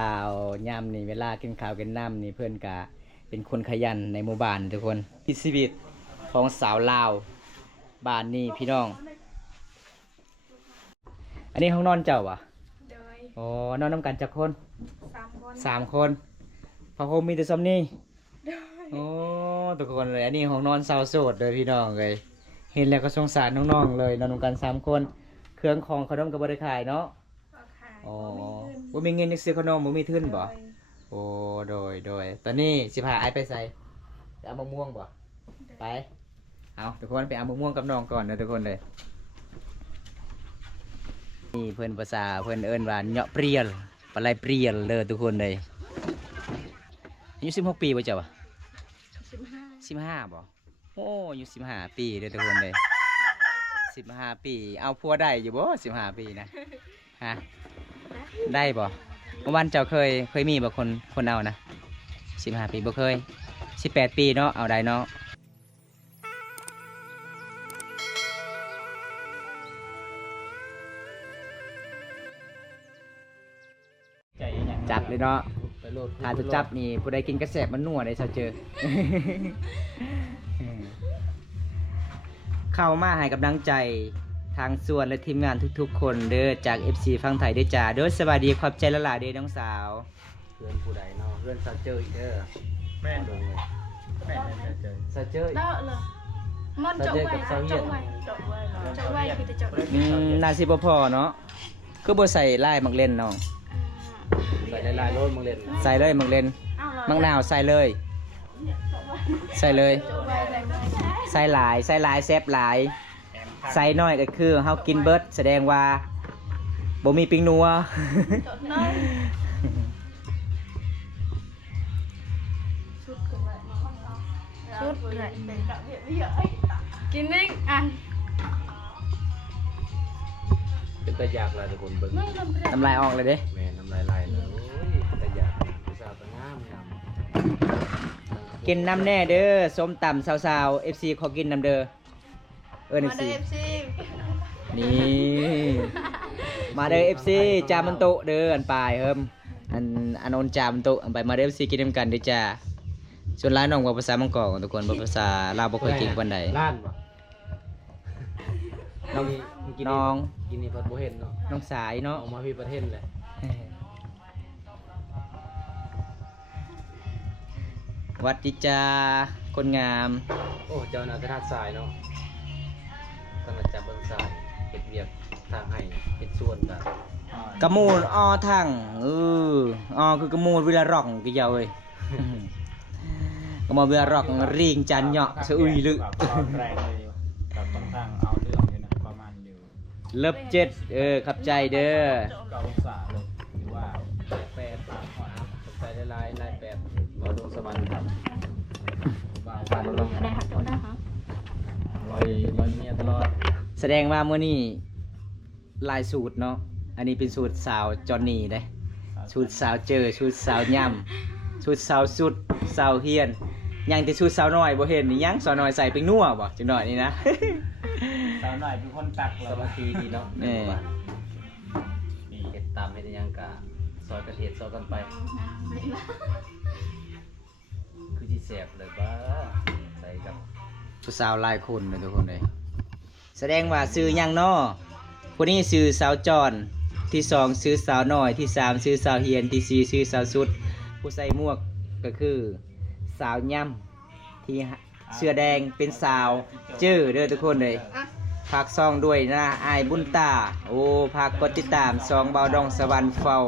ข้าวยามนี่เวลากินข้าวกินน้ำนี่เพื่อนกะเป็นคนขยันในหมู่บ้านทุกคนที่ชีวิตของสาวลาวบ้านนี่พี่น้องอันนี้ห้องนอนเจ้าวะโดยอ๋อนอนน้ำกันจักคน3 คน3 คนผ้าห่มมีแต่ซ้ำนี่โดยโอ้ทุกคนเลยอันนี้ห้องนอนสาวโสดเลยพี่น้องเลยเห็นแล้วก็สงสารน้องๆเลยนอนกัน3 คนเครื่องของขนมกับบริขายเนาะก็ขาย อ๋อ บ่มีเงินบ่มีเงินจะซื้อขนมบ่มีทุนบ่ โดย โอ้โดยตอนนี้สิพาไอไปใส่ไปเอามะม่วงบ่ไปเอาทุกคนไปเอามะม่วงกับน้องก่อนนะทุกคนเลยนี่เพื่อนภาษาเพื่อนเอิ้นว่าเหยาะเปรียลปลาไหลเปรียลเลยทุกคนเลยอายุ16 ปีป่ะเจ้า15บ่โอ้อายุ15 ปีเลยทุกคนเลย15 ปีเอาผัวได้อยู่บ่15 ปีนะฮะได้บ่เมื่อวันเจ้าเคยมีบ่คนเอานะ15 ปีบ่เคย18 ปีเนาะเอาได้เนาะจับเลยเนาะถ้าจะจับนี่ผู้ใดกินกระแสบมันนัวได้เจอ เข้ามาให้กำลังใจทางส่วนและทีมงานทุกๆคนเด้อจาก FC ฝั่งไทยด้วยจ้าเด้อสวัสดีขอบใจละลาเด้อน้องสาวเพื่อนผู้ใดเนาะเพื่อนซาเจออีกเด้อแม่นเลยแม่นซาเจอ đó là món chậu quay chậu quayคือจะchậu น่าสิบ่พอเนาะคือบ่ใส่ลายมักเล่นน้อง ใส่ลายๆโรยมังเล่น ใส่เลยมักเล่นมักนาวใส่เลยใส่เลย chậu quay này ใส่หลายแซ่บหลายใส่น้อยก็คือเฮากินเบิดแสดงว่าบ่มีปิงนัว chậu nơi sút lại kín nick ăn เป็นตะยากลายทุกคนเบิ่ง น้ำลายออกเลยเด้ แม่น้ำลายไหลเลยโอ้ยตะยากผู้สาวตะงามงาม กินน้ำแน่เด้อส้มตำสาวๆ FC ขอกินน้ำเด้อมา FC ได้ FC นี่มาเด้อ FC จามันโตเด้ออันปลายเฮิมอันนนจามันโตอันไปมาเด้อ FC กินน้ำกันเด้อจ้าส่วนร้านน้องว่าภาษามังกรทุกคนบ่ภาษาลาวบ่ค่อยเก่งปานใด ล้านบ่น้องกิน น้อง กินนี่พัดบ่เห็นเนาะ น้องสายเนาะ ออกมาพี่ประเทศเลย วัดดิจาคนงาม โอ้เจ้าน่าจะทัดสายเนาะท่านอาจารย์เบิ่งสายเฮ็ดเวียกทางให้เฮ็ดส่วนกัน กระมูลอ้อทั้งอ้อคือกระมูลวิลาร็อกกี่ยาวเว้ย กระมูลวิลาร็อกริงจันเหยาะสะอุ้ยลึก แรงเลยกับค่อนข้างเอาเรื่องอยู่นะประมาณอยู่ เลิฟเจ็ดขับใจเด้อ 9 องศาเลยหรือว่า แปดใส่ลายแปดบ่ดวงสวรรค์ครับบ่าวกันลง ở đây hạt chỗ đó hả ลอยเมียตลอด แสดงว่ามื้อนี้ลายสูตรเนาะอันนี้เป็นสูตรสาวจอนนี่เด้สูตรสาวเจอสูตรสาวย่ำสูตรสาวสุดสาวเฮียนยังแต่สูตรสาวน้อยบ่เห็นนี่ยังสาวน้อยใส่เป็นนัวบ่จังหน่อยนี่นะ สาวหน่อยเป็นคนตัก ส เรา มาธิดีเนาะ แม่ เฮ็ดตามเฮ็ดยังกะซอยกระเทียมซอยกันไป คือที่แสบเลยบ้าใส่กับ ผู้สาวหลายคนเลยทุกคนเลยแสดงว่าซื้อหยังน้อคนนี้ซื้อสาวจอนที่2ซื้อสาวน้อยที่3ซื้อสาวเฮียนที่4ซื้อสาวสุดผู้ใส่หมวกก็คือสาวย่ำที่เสื้อแดงเป็นสาวเจ้อเด้อทุกคนเลยฝากซองด้วยนะอายบุญตาโอ้ฝากกดติดตามซองเบาดองสวรรค์เฝ้า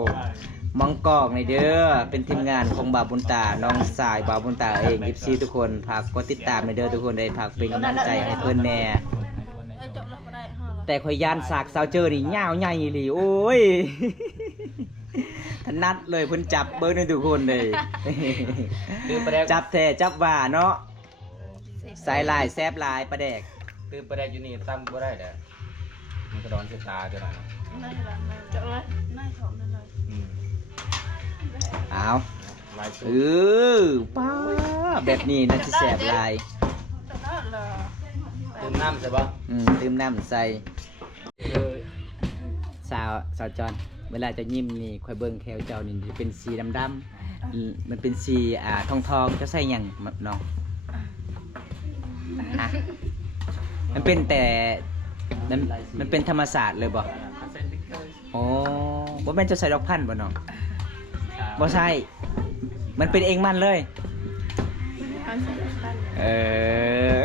มังกอกในเด้อเป็นทีมงานของบาวบุญตาน้องสายบาวบุญตาเอง14ทุกคนฝากกดติดตามในเด้อทุกคนได้ฝากเป็นกำลังใจให้เพิ่นแน่ chậu lọc ở đây hả แต่ข่อยย่านสากสาวเจอนี่ยาวใหญ่อีหลีโอ้ย ถนัดเลยเพิ่นจับเบิ่งในทุกคนเลย ตื่นประแดก จับแท้จับว่าเนาะสายลายแซบลายประแดก ตื่นประแดกอยู่นี่ตั้มบ่ได้แหละมันก็ดอนเสียตาตัวนั้น này là chậu này này chậu này này เอา ลายสุ เอ ด ป้าแบบนี้น่าจะแสบลาย chậu đó là ตื่นน้ำใช่ปะ ตื่มน้ำใส่สาวจอน เวลาจะยิ้มนี่ค่อยเบิ่งแขวเจ้านี่จะเป็นสีดำๆมันเป็นสีทองๆจะใส่หยังน้องฮะมันเป็นแต่มันเป็นธรรมศาสตร์เลยบ่โอ้บ่แม่นจะใส่ดอกพันธุ์บ่น้องบ่ใช่มันเป็นเองมันเลย เขาใส่บ้าน เออ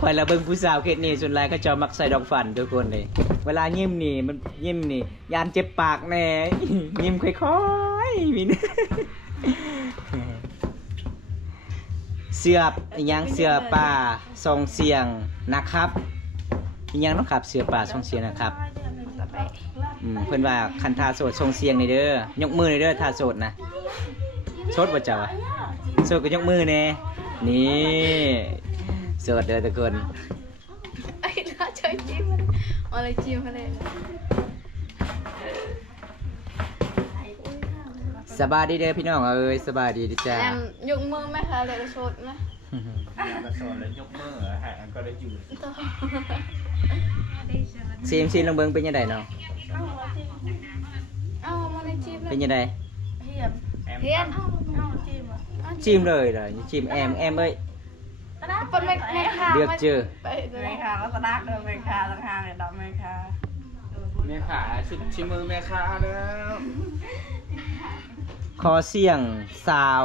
คอยละเบิ่งผู้สาวเขตนี่ส่วนหลายก็จะมักใส่ดอกฟันทุกคนเลยเวลายิ้มนี่มันยิ้มนี่ยานเจ็บปากแน่ ยิ้มค่อยๆมีนะ เสือบอิหยังเสือป่าทรงเสียงนะครับอิหยังเนาะครับเสือป่าทรงเสียงนะครับ ต่อไป เพิ่นว่าคันทาโสดทรงเสียงนี่เด้อยกมือนี่เด้อทาโสดนะโสดบ่เจ้าอะโสดก็ยกมือแน่นี่โสดเด้อทุกคน ไอ้น่าใช้จิ้มอะไรจิ้มอะไร สบายดีเด้อพี่น้องเอ้ยสบายดีเด้อจ้า ยกมือไหมคะเลยกระโชดไหม กระโซนแล้วยกมือฮะก็ได้อยู่ ต่อ ซีมลองเบิ่งเป็นยังไงเนาะ เอามาในจิ้ม เป็นยังไง เฮียน แอม เฮียนเอาจิ้มอ่ะ จิ้มเลยเหรอจิ้มแอมเอ้ย เป็นแม่ค้า เลือกเจอ ไปเลย แม่ค้าก็สนักเดินแม่ค้าต่างหากเนี่ยดอกแม่ค้า แม่ขาชุดชิมือแม่ขาแล้ว คอเสียงซาว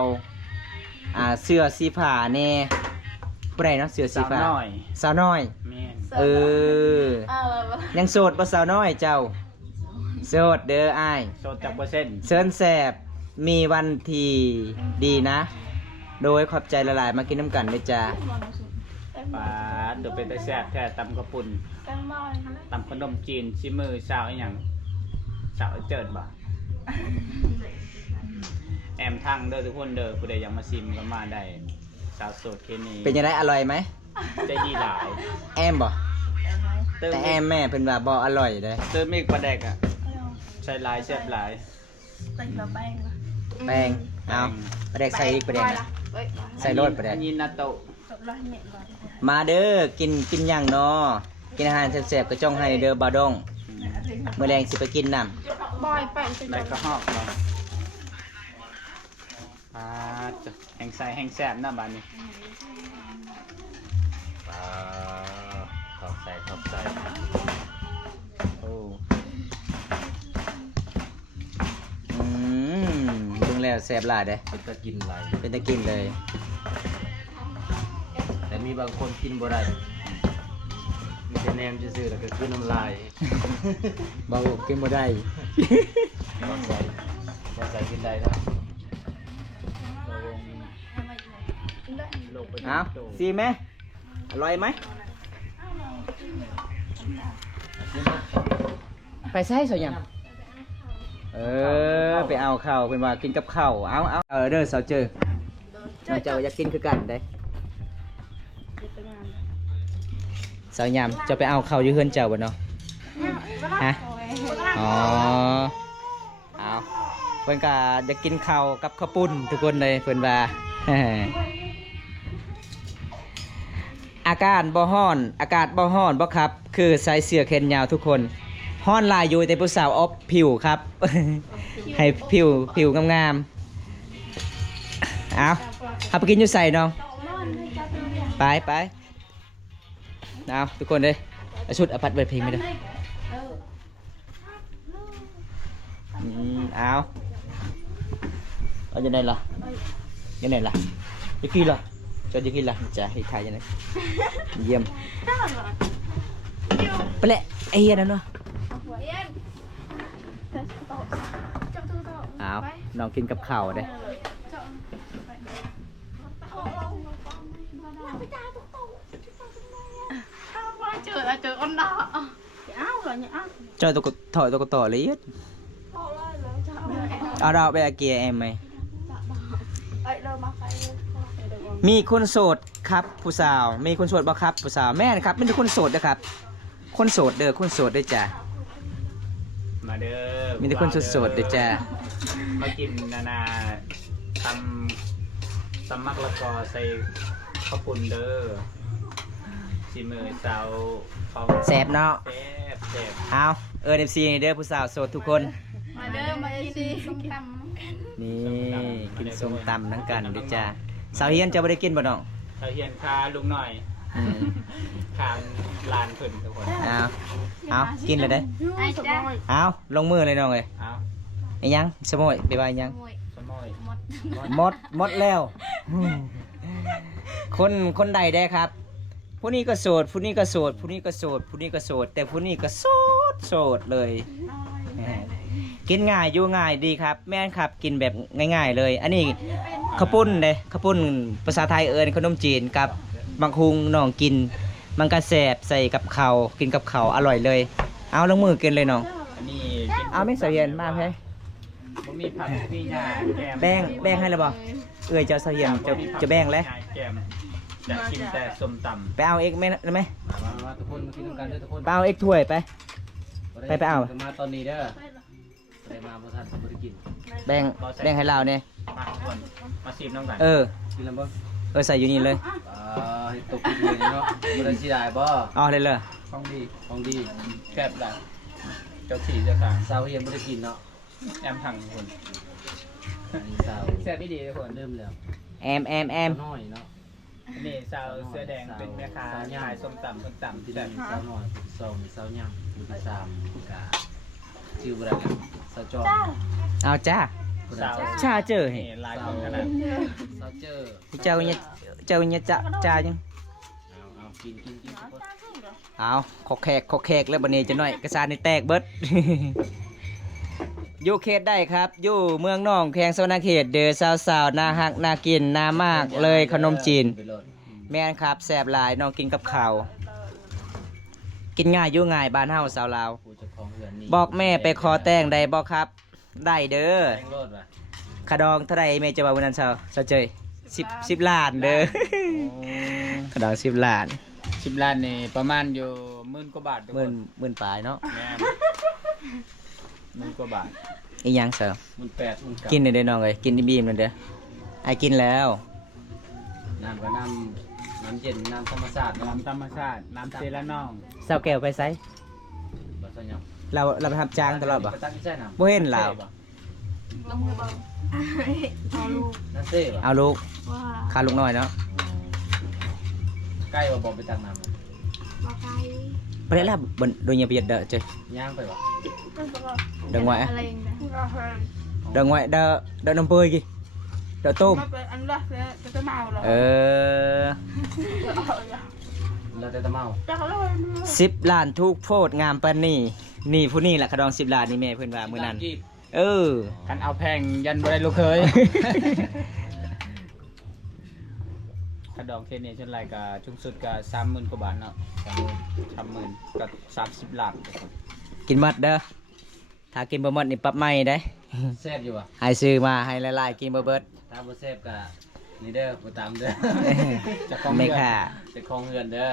เสื้อสีผ้าแน่ผู้ใดเนาะเสื้อสี สาว ฟ้า น้อย สาวน้อย แม่น เออ เอาละวะ ยังโสดบ่สาวน้อยเจ้าโสดเด้ออ้าย โซจากเปอร์เซ็นต์ เชิญแสบมีวันที่ดีนะ โดยขอบใจละลายมากินน้ำกันด้วยจ้า ปาดเดี๋ยวเป็นตะแซ่บแท้ตำกระปุ่น แตงโม ตำขนมจีนชิมือสาวอีหยังสาวเจิดบ่แอมทั้งเด้อทุกคนเด้อผู้ใดอยากมาซิมก็มาได้สาวโสดเคนี้ เป็นยังไงอร่อยไหม ใจดีหลาย แอมบ่ เติม แต่แอมแม่เป็นว่าบ่อร่อยเลย เติมเมฆปลาแดกอ่ะใส่หลายแซ่บหลาย ติดแบบแป้ง แป้งเอาประเด็กใส่อีกประเด็กนะใส่รสประเด็ก อันนี้นาโตะ จบร้อยเนี่ยก่อน มาเด้อกินหยังเนาะกินอาหารแซ่บๆก็จ้องให้เด้อบาดงมื้อแรงสิไปกินน้ บอยไปจะ ได้ก็ฮอกเนาะปาดจ้ะแห้งใส่แห้งแซ่บนะบ้านนี้ปาดขอบใส่โอ้ เบิ่งแล้วแซ่บหลายเด้ เป็นตะกินไร เป็นตะกินเลย แต่มีบางคนกินบ่ได้มีแต่แนมซื่อๆแล้วก็คือน้ำลาย บ่กินบ่ได้ บ่ใส่กินได้นะ โลกไป เอาซีไหมอร่อยไหมไปใส่ซะยังไปเอาข้าวเป็นว่ากินกับข้าวเอาเด้อสาวเจอน้องเจ้าอยากกินคือกันได้สาวยามจะไปเอาข้าวอยู่เฮือนเจ้าบ่เนาะฮะอ๋อเอาเพิ่นก็อยากกินข้าวกับข้าวปุ้นทุกคนเลยเพิ่นว่า อากาศบ่ฮ้อนบ่ครับ คือใส่เสื้อแขนยาวทุกคนฮ้อนหลายอยู่แต่ผู้สาวออฟผิวครับ ให้ผิวงามๆเอาไปกินอยู่ใส่น้องไปเอาทุกคนเลยเอาชุดอภัดเปิดเพลงไม่ได้เอาจะได้ล่ะยังไงล่ะจะกินล่ะจะกินล่ะจะให้ทายยังไงเยี่ยมไปแหละไอ้เหี้ยนั่นเนาะเอาน้องกินกับข้าวเด้ เจออันดา เอ้าเหรอเนี่ยเอ้า cho tôi có thổi tôi có tỏ lý hếtเอาดาวไปอาเกียเอ็มไหมมีคนโสดครับผู้สาวมีคนโสดบ่ครับผู้สาวแม่นะครับไม่ใช่คนโสดนะครับคนโสดเด้อคนโสดเด้อจ้ะ มาเด้อ มีแต่คนโสดๆเด้อจ้ะ มากินนาตำมักละกอใส่ข้าวปุ้นเด้อชิมือสาวเขา แสบเนาะ แซ่บ เอา FC นี่เด้อผู้สาวโสดทุกคน มาเด้อมากินส้มตำ นี่กินส้มตำทั้งกันเด้อจ้าสาวเฮียนจะบ่ได้กินบ่น้อง เราเฮียนคาลุงหน่อย อืม คางลานเพิ่นทุกคน เอากินเลยเด้อ ไอ้จ้า เอาลงมือเลยน้องเอ้ย เอา ไอ้ยังสมอยไปว่าไอ้ยัง มวย สมอย หมดแล้วคนใดได้ครับ ผู้นี้ก็โสดผู้นี้ก็โสดผู้นี้ก็โสดผู้นี้ก็โสดแต่ผู้นี้ก็โสดเลยกินง่ายอยู่ง่ายดีครับ แม่นครับกินแบบง่าย ๆ เลย อันนี้ข้าวปุ้นเด้ข้าวปุ้นภาษาไทยเอิ้นขนมจีนกับบางคุงน้องกิน มันก็แซ่บใส่กับข้าวกินกับข้าวอร่อยเลย เอาลงมือกินเลยน้อง อันนี้กิน เอาไม่เสียนมากแพ้ บ่มีผักมีหญ้าแกม แบ่งให้แล้วบ่เอ้ยเจ้าเสียนจะแบ่งแล้ว แกมจะกินแต่ส้มตำ ไปเอาเอกไหมได้ไหม มาทุกคนมากินกันเด้อทุกคน ไปเอาเอกถ้วยไป ไปเอา มาตอนนี้เด้อได้มาบ่ทันบ่ได้กิน แบ่งให้เราเนี่ย มาทุกคนมาชิมน้ำกัน กินแล้วบ่ ใส่อยู่นี่เลย ให้ตกกินเลยเนาะบ่ได้สิได้บ่ เอาเลยเลย ของดี ของดี แซ่บหละเจ้าที่เจ้าทาง สาวเฮียนบ่ได้กินเนาะ แอมทางทุกคน อันนี้สาว แซ่บไม่ดีทุกคน เริ่มแล้ว แอม น้อยเนาะ อันนี้สาวเสื้อแดงเป็นแม่ค้าขายส้มตำส้มตำ ที่ ที่ ได้ ได้ สาวน้อยผู้ที่สองสาวย่างผู้ที่สามกะชื่อบ่ได้แล้วสาวจอม เอาจ้า ผู้นั้น ชาเจอ นี่ลายคนขนาด สาวเจอ เจ้าเนี่ยจ้ายัง เอากินทุกคน เอาขกแขกแล้วบันนี้จะหน่อยกระสานนี่แตกเบิด อยู่เขตได้ครับอยู่เมืองน้องแขงสวรรณเขตเด้อสาวๆน่าฮักน่ากินน่ามากเลยขนมจีน ไปโหลด แม่นครับแซ่บหลายน้องกินกับข้าวกินง่ายอยู่ง่ายบ้านเฮาสาวลาว ผู้เจ้าของเรือนนี่ บอกแม่ไปขอแต่งได้บ่ครับ ได้เด้อ แจ้งโลดว่ะ ขะดองเท่าไรแม่จะว่าวันนั้นเช้าเจย10 ล้านเด้อขะดอง10 ล้าน 10 ล้านนี่ประมาณอยู่10,000 กว่าบาททุก หมื่ คน หมื่นปลายเนาะ แม่10,000 กว่าบาท อีหยังเช้า มันแปดมันเา กินได้น้องเอ้ยกินที่บีมนั่นเด้อไอ้กินแล้ว น้ำก็น้ำเย็นน้ำธรรมชาติเนาะ น้ำธรรมชาติน้ำเซละน้อง เช้าแก้วไปไส บัดซะยอง เราไปทำจางตลอดบ่ ไปตั้งใจน้ำ บ่เห็นลาว ลงมือเบาเอาลูก นั่นเซ่บ่ เอาลูก ว่า คาลูกน้อยเนาะ ใกล้ว่าบอกไปตั้งน้ำ บ่ไกล ไปได้แล้วบนโดนอย่าไปยัดเด้อเจ้ย ย่างไปบ่ ดังไว้ อะไรอย่างเงี้ย ดังไว้เด้อน้ำเปยกี่เด้อต้ม อันละจะเมาเหรอ แล้วแต่ตะเมา จะเขาเลย 10 ล้านทุกโพดงามปานนี้นี่ผู้นี้แหละขะดอง10 ล้านนี่แม่เพิ่นว่ามื้อนั้น กันเอาแพงยันบ่ได้ลูกเคยกระดองเทนเนชั่นไลน์ก็ชุงสุดก็30,000 กว่าบาทเนาะ30,000ก็30 ล้านทุกคน กินหมดเด้อถ้ากินบ่หมดนี่ปรับใหม่ได้ แซ่บอยู่บ่ ให้ซื้อมาให้หลายๆกินบ่เบิด ถ้าบ่แซ่บก็นี่เด้อบ่ตามเด้อ จะของ ไม่ เดือน ค่ะ เจะคลองเฮือนเด้อ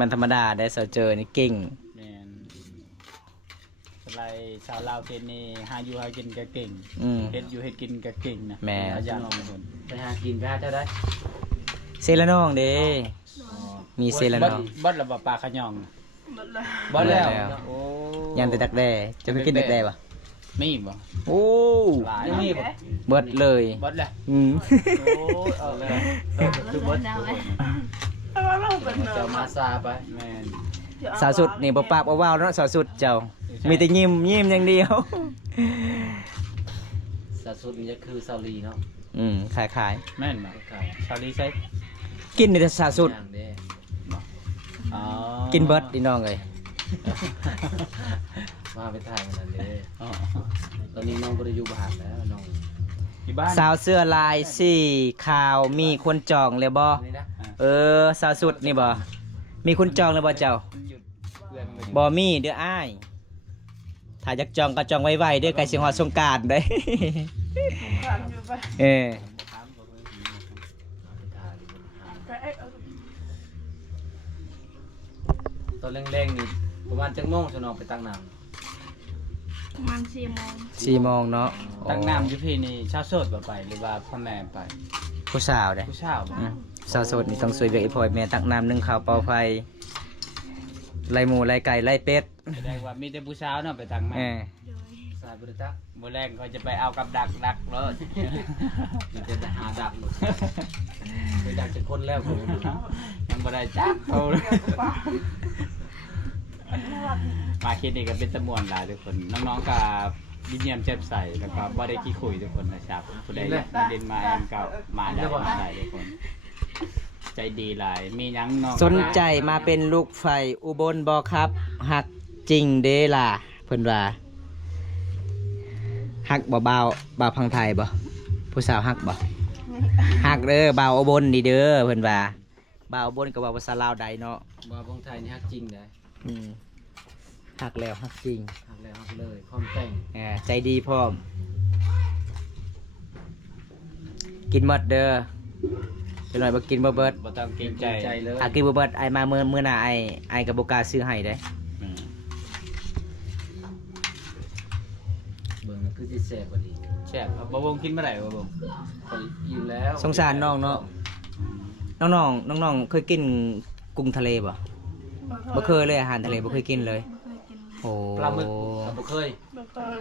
มันธรรมดาได้เสาเจอนี่เก่ง แม่นสไลด์ชาวลาวเทนนี่หาอยู่หากินก็เก่ง เฮ็ดอยู่เฮ็ดกินก็เก่งนะ แม่ อาจารย์ทุกคน ไปหากินไปหาเจ้าได้ เซละน้องเด้มีเซละน้อง เบิดแล้วบ่ปลาขะยอง หมดเลย เบิดแล้ว เบิดแล้ว โอ้ ยันแต่ดักแด้จะไปกินดักแด้ปะ มีบ่ โอ้ หลาย ยังมีบ่ เบิดเลย เบิดแล้ว อืม โอ้เออเลยคือเบิดทุกคน แต่ว่าเราเป็นเนื้ เจ้ามาซาไป แม่น สาวสุดนี่บ่ปากบ่ว้าวเนาะสาวสุดเจ้า มีแต่ยิ้มอย่างเดียว สัดสุดนี่จะคือซาลีเนาะ ขาย แม่นบ่ ขาย ชาลีไซ กินนี่แต่สาวสุด ย่างเด้ อ๋อ กินเบิดพี่น้องเอ้ย มาไปถ่ายมันนั่นเด้ อ๋อ ตอนนี้น้องบ่ได้อยู่บ้านแล้วน้อง ที่บ้าน สาวเสื้อลายสีขาวมีคนจองเลยบ่ นี่นะ สาวสุดนี่บ่มีคนจองเลยบ่เจ้า หยุดเพื่อนไปดิ บ่มีเด้ออ้ายถ้าอยากจองก็จองไวๆเด้อไกลสิฮอดสงกรานต์เด้ ขันอยู่ไป เออ ไปไอ้ ตอนแรงๆนี่ประมาณจักโมงสนองไปตั้งน้ำ ประมาณ4 โมง 4 โมงเนาะ ตั้งน้ำอยู่พี่นี่ชาวโสดบ่ไปหรือว่าพ่อแม่ไป ผู้สาวเด้ ผู้ชาวบ่ สาวโสดนี่ต้องสวยเวียกอีพอยแม่ตักน้ำนึ่งข้าวเป่าไฟ ไล่หมูไล่ไก่ไล่เป็ด แสดงว่ามีแต่ผู้สาวเนาะไปทางแม่ เออ สายบริจัก บ่แรงเขาจะไปเอากับดักเลย มันจะหาดักหมดไปดักจะคนแล้วผม ยังบ่ได้จักเขา มาคิดนี่ก็เป็นตะมวนหลายทุกคนน้องๆกับยิ้มแย้มแจ่มใสแล้วก็บ่ได้ขี้คุยทุกคนนะครับผู้ใดอยากมาเล่นมาแอมก็มาได้มาได้ทุกคน ใจดีหลายมีหยังน้อง สนใจมาเป็นลูกไฟอุบลบ่ครับหักจริงเด้ล่ะเพิ่นว่าหักบ่บ่าวพังไทยบ่ผู้สาวหักบ่หักเด้อบ่าวอุบลนี่เด้อเพิ่นว่าบ่าวอุบลก็ว่าภาษาลาวใดเนาะ บ่าวบงไทยนี่ฮักจริงเลย หักแล้วหักจริง ฮักแล้วฮักเลยพร้อมแต่ง ใจดีพร้อม กินหมดเด้อเดี๋ยวหน่อยบ่กินบ่เบิด บ่ต้องเกรงใจ ใจเลย กินบ่เบิดไอมามื้อหน้าไอก็บ่กล้าซื้อให้เด้ อืม เบิ่งแล้วคือสิแซ่บกว่านี้ แซ่บครับบ่วงกินเมื่อไหร่บ่วง ไปอิ่มแล้ว สงสารน้องเนาะน้องเคยกินกุ้งทะเลบ่บ่เคยเลยอาหารทะเลบ่เคยกินเลย บ่เคยกิน โอ้ ปลาหมึกก็บ่เคย บ่เคย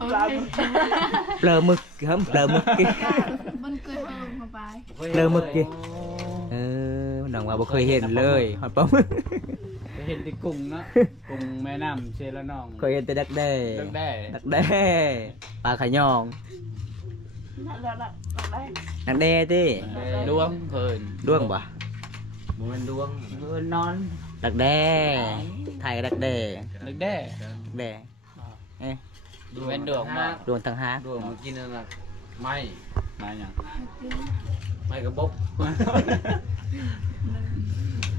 ปลาหมึก เปลือหมึกครับเปลือหมึกกิ มันเคยเฮิงเข้าไป เริ่มมึกดิ น้องว่าบ่เคยเห็นเลยฮอดปลาหมึก ไปเห็นที่กุ้งเนาะกุ้งแม่น้ำเชลน้อง เคยเห็นแต่ดักแด้ ดักแด้ ดักแด้ปลาขยอง แล้วละอะไร ดักแด้ติ ดวงเพิ่น ด้วงบ่ บ่แม่นดวง เพิ่นนอน ดักแด้ไทยก็ดักแด้ ดักแด้ ดักแด้เอ๊ะ ดูเป็นดวงบ่ ดวงต่างหาก ดวงมันกินนั่นน่ะไม่ มาหยัง ไม่กระบก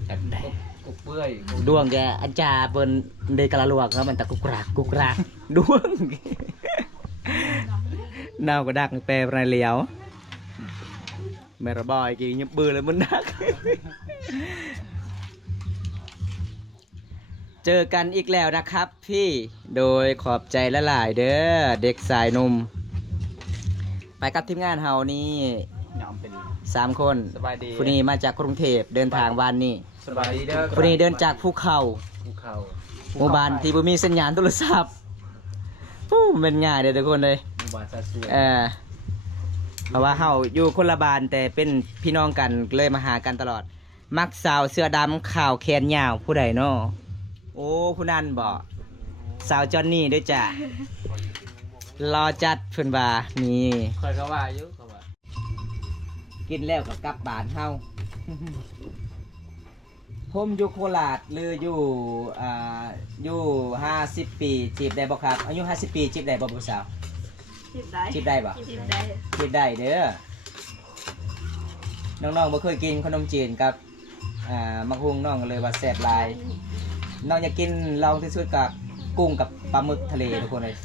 ดักแด้ กุกเปื่อย ดวงแกอันจาเปิ้นเดกะละลวกครับมันตะกุกรากกุกรากดวงนาวก็ดักแปลไรเหลียวแม่ระบอยกี่ยับบือเลยมันดัก เจอกันอีกแล้วนะครับพี่โดยขอบใจละหลายเด้อเด็กสายหนุ่มไปกับทีมงานเฮานี่ ยอมเป็น 3 คน สบายดี ผู้นี้มาจากกรุงเทพเดินทางวันนี้ สบายดีเด้อ ผู้นี้เดินจากภูเขา ภูเขา หมู่บ้านที่บ่มีสัญญาณโทรศัพท์เป็นง่ายเด้อทุกคนเลย หมู่บ้านซาซวย เพราะว่าเฮาอยู่คนละบ้านแต่เป็นพี่น้องกันเลยมาหากันตลอด มักสาวเสื้อดำข่าวแขนยาวผู้ใดเนาะโอ้ผู้นั้นบ่สาวจอนนี่ด้วยจ้ะรอจัดเพิ่นว่านี่ คอยก็ว่าอยู่เขาว่า กินแล้วก็กลับบ้านเฮา ผมอยู่โคราชหรืออยู่50 ปีจีบได้บ่ครับอายุ50 ปีจีบได้บ่ผู้สาว จิบได้ จีบได้บ่ จิบได้ จีบได้เด้อน้องๆบ่เคยกินขนมจีนกับมักฮุงน้องก็เลยว่าแซ่บหลายน้องอยากกินลองที่สุดกับกุ้งกับปลาหมึกทะเลทุกคนเลย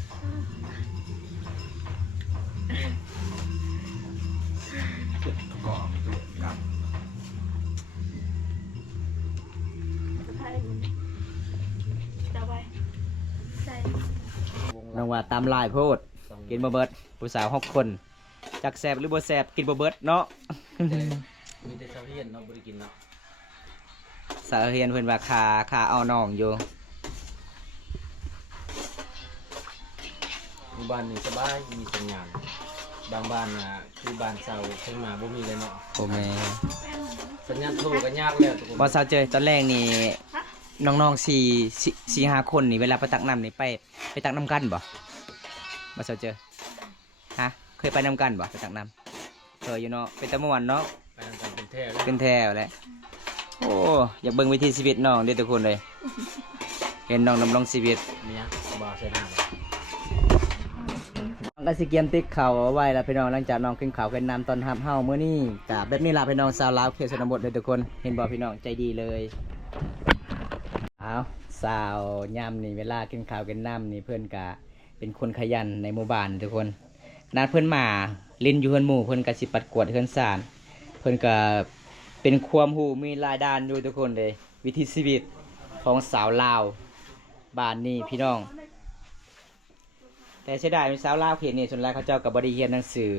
ไทยมันจะไป ใส่ น้องว่าตามลายโพดกินบ่เบิดผู้สาว6 คนจักแซ่บหรือบ่แซ่บกินบ่เบิดเนาะ มีแต่ชาวเฮียนเนาะบ่ได้กินเนาะ สาวเฮียนเพิ่นว่าคาเอาน้องอยู่ หมู่บ้านนี่สบายมีสัญญาณบางบ้านน่ะคือบ้านเซาเพิ่งมาบ่มีเลยเนาะ โอ้แม่ สัญญาณโทรก็ยากแล้วทุกคน บ่สาวเจอตอนแรกนี่น้องๆ4-5 คนนี่เวลาไปตักน้ำนี่ไปตักน้ำกันบ่สาวเจอฮะเคยไปน้ำกันบ่ไปตักน้ำเคยอยู่เนาะเป็นตะม่วนเนาะ ไปทำกันเป็นแท้เลย เป็นแถวแหละโอ้อยากเบิ่งวิถีชีวิตน้องเด้อทุกคนเลย เห็นน้องดำรงชีวิต เมียบ่าวใส่น้ำ น้องก็สิเกียมติ๊กเข่าเอาไว้แล้วพี่น้องหลังจากน้องกินข้าวกินน้ำตอนหับเฮามื้อนี้ก็แบบนี้ล่ะพี่น้องชาวลาวเขตชนบทเด้อทุกคนเห็นบ่พี่น้องใจดีเลยเอาสาวยามนี่เวลากินข้าวกินน้ำนี่เพิ่นก็เป็นคนขยันในหมู่บ้านทุกคนนัดเพิ่นมาลิ้นอยู่เฮือนหมู่เพิ่นก็สิปัดกวาดเฮือนซ่านเพิ่นก็เป็นความรู้มีรายด้านอยู่ทุกคนเลยวิถีชีวิตของสาวลาวบ้านนี้พี่น้อง แต่เสียดายมีสาวลาวเขียนนี่ส่วนใหญ่เขาเจ้ากับบริเรียนหนังสือ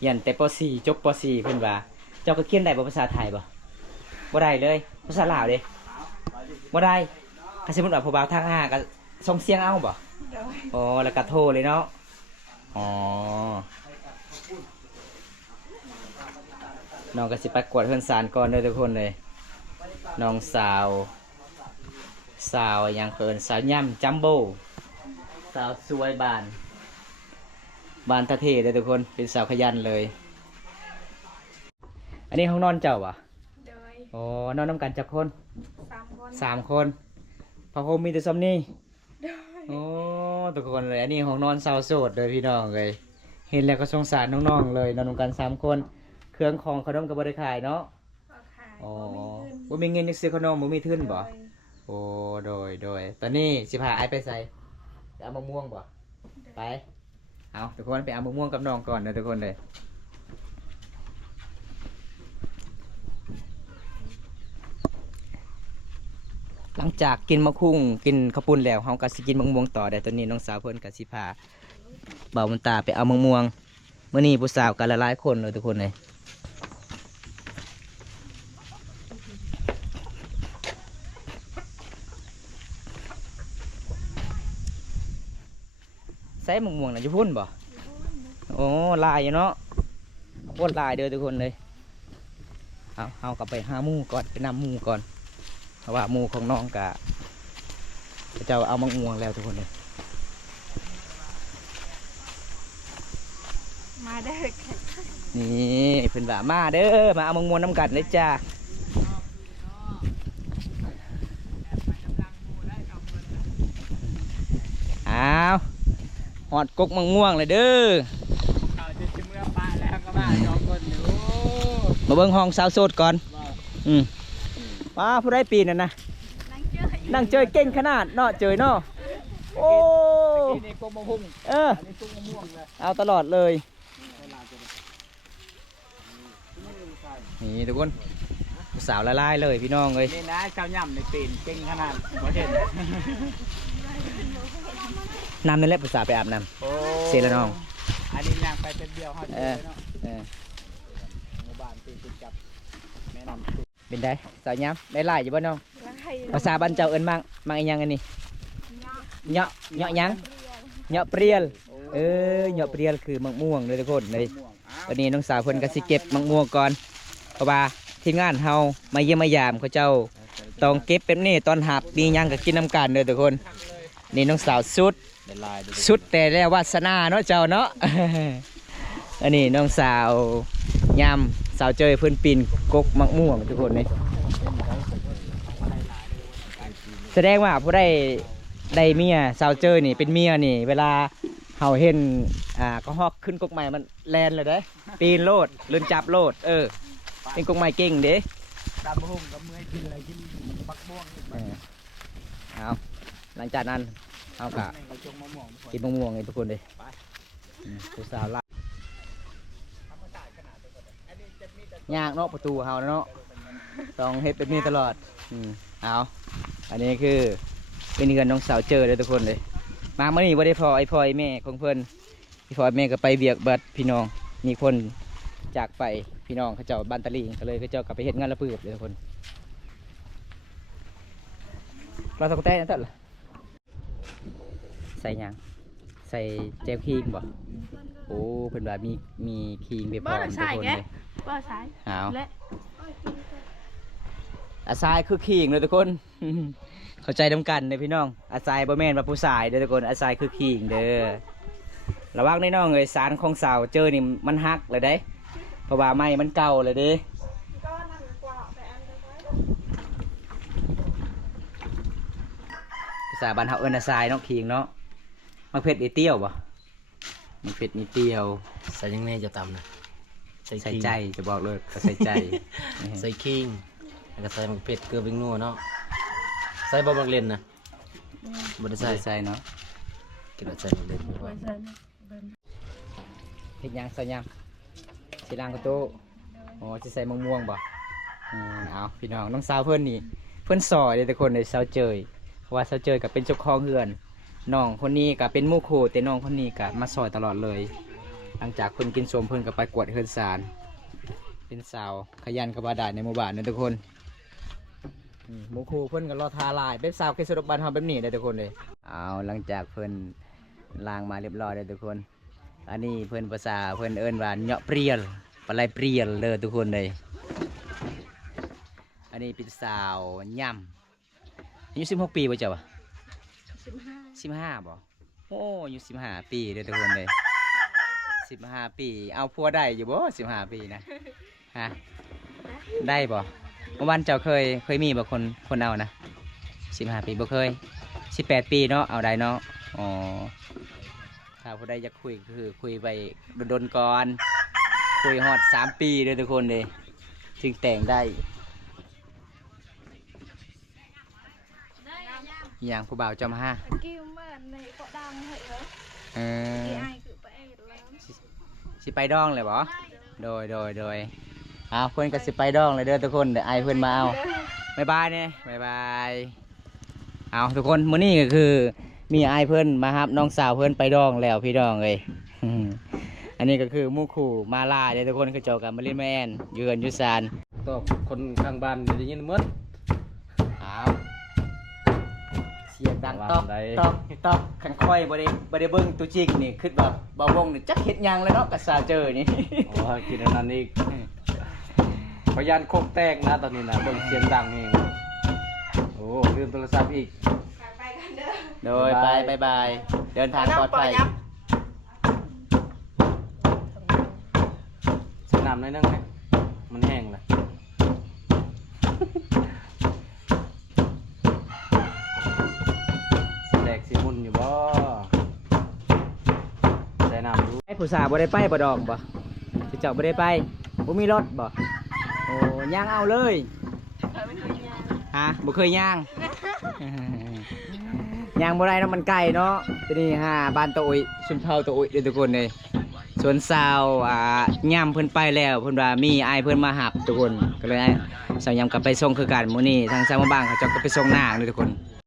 เรียนแต่ป .4 จบป .4 เพิ่นว่าเจ้าก็เขียนได้บ่ภาษาไทยบ่ได้เลยภาษาลาวเด้บ่ได้ ถ้าสมมติว่าผู้บ่าวทางห้าก็ส่งเสียงเอาบ่ โดย อ๋อแล้วก็โทรเลยเนาะอ๋อน้องก็สิไปกวดเพื่อนสารก่อนเด้อทุกคนเลยน้องสาวยังเพิ่นสาวย่ำจัมโบ้สาวสวยบานทะเทเด้อทุกคนเป็นสาวขยันเลย อันนี้ห้องนอนเจ้าปะ โดย อ๋อนอนน้ำกันจักคน 3 คน 3 คนพระพรหมมีแต่ซ้ำนี่ โดย โอ้ทุกคนเลยอันนี้ห้องนอนสาวโสดเลยพี่น้องเลยเห็นแล้วก็สงสารน้องๆเลยนอนนำกัน3 คนเครื่องของขนมกับบริขายเนาะ ก็ขาย อ๋อ บ่มีเงิน บ่มีเงินจะซื้อขนมบ่มีทุนบ่ โดย โอ้โดยตอนนี้สิพาไอ้ไปใส่จะเอามะม่วงบ่ไปเอาทุกคนไปเอามะม่วงกับน้องก่อนนะทุกคนเลยหลังจากกินมะคุ้งกินข้าวปุ้นแล้วเฮาก็สิกินมะม่วงต่อได้ตอนนี้น้องสาวเพิ่นก็สิพาเบามันตาไปเอามะม่วงมื้อนี้ผู้สาวกันหลายๆคนเลยทุกคนเลยใส่มะม่วงน่ะอยู่พุ่นบ่โอ้ลายอยู่เนาะโคตรลายเด้อทุกคนเลยเอากลับไปหาหมู่ก่อนไปนำหมู่ก่อนเพราะว่าหมู่ของน้องกะเจ้าเอามะม่วงแล้วทุกคนเลย มาได้อ นี่เพิ่นว่ามาเด้อมาเอามะม่วงน้ำกันเลยจ้าเอาหอดกกมะม่วงเลยเด้อ เขาจะเมื่อปลาแล้วก็มาสองคนอยู่ มาเบิ่งห้องสาวโสดก่อน ว่า มาผู้ได้ปีนั่นนะ นั่งเจอนั่งเจอเก่งขนาดเนาะเจอเนาะโอ้ ที่นี่กมะฮุ่ง เออ อันนี้ตุ้งมะม่วงเลย เอาตลอดเลย เวลาจะ นี่ทุกคนสาวละลายเลยพี่น้องเลย นี่นะเจ้าย่ำในปีนเก่งขนาดบ่เห็น น้ำนั่นแหละภาษาไปอาบน้ โอ้ เสียแล้วน้อง อันนี้ย่างไปเป็นเดียวเขาจะ เออ เนาะ ำเออ หมู่บ้านตีนติดกับแม่น้ำ เป็นได้สาวย้ำได้ลายอยู่บ่น้อง แล้วให้ ภาษาบ้านเจ้าเอิ้นมังอีหยังอันนี้เหาะหยังเหาะเปรียลเหาะเปรียลคือมะม่วงเลยทุกคนเลย ม่วงอ้าว วันนี้น้องสาวเพิ่นก็สิเก็บมะม่วงก่อนเพราะว่าทีมงานเฮามาเยี่ยมมายามเขาเจ้าต้องเก็บเป็นนี่ตอนหับมีหยังก็กินน้ำกันเด้อทุกคนนี่น้องสาวสุด เป็นลายดู สุดแต่แล้ววาสนาเนาะเจ้าเนาะ อันนี้น้องสาวยำสาวเจยเพิ่นปีนกกมะม่วงทุกคนนี่แสดงว่าผู้ได้เมียสาวเจยนี่เป็นเมียนี่ เวลาเฮาเห็นก็ฮอกขึ้นกกใหม่มันแลนเลยเด้ปีนโลดลื่นจับโลดเป็นกกใหม่เก่งเด้ ดำมะฮุ่งกับเมื่อยกินอะไรกินปักม่วง เอาหลังจากนั้นเอากะ เขาจงมะม่วง กินมะม่วงนี่ทุกคนเลยผู้สาวลายากเนาะประตูเฮาเนาะต้องเฮ็ดเป็นนี้ตลอดเอาอันนี้คือเป็นเงินน้องสาวเจอเลยทุกคนเลยมาเมื่อนี้ว่าได้พอไอ้พ่อไอ้แม่ของเพิ่นพี่พ่อไอ้แม่ก็ไปเบียกบัดพี่น้องมีคนจากไปพี่น้องเขาเจ้าบ้านตะลีก็เลยเขาเจ้ากลับไปเฮ็ดงานระเบิดเลยทุกคนเราตะกแตนั่นเถอะใส่หยังใส่เจลคิงบ่โอ้เพิ่นว่ามีคิงไปพร้อมทุกคนเลย ว่าสาย เอา และ อาทรายคือขิงเลยทุกคน เข้าใจน้ำกันเลยพี่น้องอาทรายบ่แม่นว่าผู้ชายเด้อทุกคนอาทรายคือขิงเด้อระวังในน้องเลยสารของสาวเจอนี่มันหักเลยได้เพราะว่าไม้มันเก่าเลยเด้ภาษาบ้านเฮาเอิ้นอาทรายเนาะขิงเนาะมักเผ็ดอีเตี้ยวบ่มักเผ็ดอีเตี้ยว ใส่ยังไงจะตำนะ ใส่ใจจะบอกเลยก็ใส่ใจ ใส่คิงแล้วก็ใส่มะเผ็ดเกลือเป็นนัวเนาะใส่บะบักเลนนะบ่ได้ ใส่ ใส่ ใส่เนาะ กินแล้วใส่มะเขือ ไว้ใส่นะเบิ่ง เฮ็ดหยังใส่หยังสิล้างกระโต๊ะอ๋อสิใส่มะม่วงบ่เอาพี่น้องน้องสาวเพิ่นนี่เพิ่นสอยเลยทุกคนในสาวเจยเพราะว่าสาวเจยก็เป็นเจ้าของเฮือนน้องคนนี้ก็เป็นหมู่โคแต่น้องคนนี้ก็มาสอยตลอดเลย หลังจากเพิ่นกินสมเพิ่นก็ไปกวดเฮือนสารเป็นสาวขยันกับว่าได้ในหมู่บ้านนะทุกคน หมู่ครูเพิ่นก็รอทาลายเป็นสาวเคสรบบ้านเฮาแบบนี้ได้อทุกคนเลยเอาหลังจากเพิ่นล้างมาเรียบร้อยแล้วทุกคนอันนี้เพิ่นภาษาเพิ่นเอิ้นว่าเหยาะเปรียลปลาไหลเปรียลเด้อทุกคนเลยอันนี้เป็นสาวย่ำอายุ16 ปีบ่เจ้าบ่ 15บ่โอ้อายุ15 ปีเด้อทุกคนเลย15 ปีเอาผัวได้อยู่บ่15 ปีนะฮะได้บ่เมื่อวันเจ้าเคยมีบ่คนเอานะ15 ปีบ่เคย18 ปีเนาะเอาได้เนาะอ๋อถ้าผู้ใดอยากคุยก็คือคุยไปดนๆก่อนคุยฮอด3 ปีเด้อทุกคนเลยจึงแต่งได้อย่างผู้บ่าวจอมห้า กิ้วมันในเกาะดังเหรอ เออ ไอ้คือไปแล้ว สิไปดองเลยบ่โดยเอาเพื่อนก็สิไปดองเลยเด้อทุกคนเดี๋ยวไอเพื่อนมาเอาบ๊ายบายเนี่ยบ๊ายบายเอาทุกคนมื้อนี้ก็คือมีไอเพื่อนมาครับน้องสาวเพื่อนไปดองแล้วพี่ดองเลย อันนี้ก็คือหมู่คู่มาลาเด้อทุกคนคือเจอกันมาเล่นแม่นเยือนยุซาน ตอบคนข้างบ้านได้ยินหมด เอาเสียงดัง ว่า ตอก ได้ ตอกขันค่อยบ่ได้เบิ่งตัวจริงนี่คือแบบบ่วงนี่จักเฮ็ดหยังเลยเนาะกับซาเจอนี่ โอ้กินอันนั้นอีกพยานโคกแตกนะตอนนี้นะเบิ่งเสียงดังเองโอ้ลืมโทรศัพท์อีก โดยไปบายเดินทางปลอดภัย ใส่น้ำหน่อยนึงไหมมันแห้งเลยสิแหลกสิมุนอยู่บ่ใส่น้ำดู ไอ้ผู้สาวบ่ได้ไปบ่ดองบ่สิเจ้าบ่ได้ไปบ่มีรถบ่โอ้ย่างเอาเลยฮะบ่เคยย่าง ย่างบ่ได้เนาะมันไกลเนาะทีนี้บ้านตะอุยชุมเผาตะอุยเด้อทุกคนเลยสวนสาวย่ำเพิ่นไปแล้วเพิ่นว่ามีอ้ายเพิ่นมาหับทุกคนก็เลยสาวยำกลับไปส่งคือกันมื้อนี้ทางสาวบ้านเขาเจ้าก็ไปส่งนางเด้อทุกคน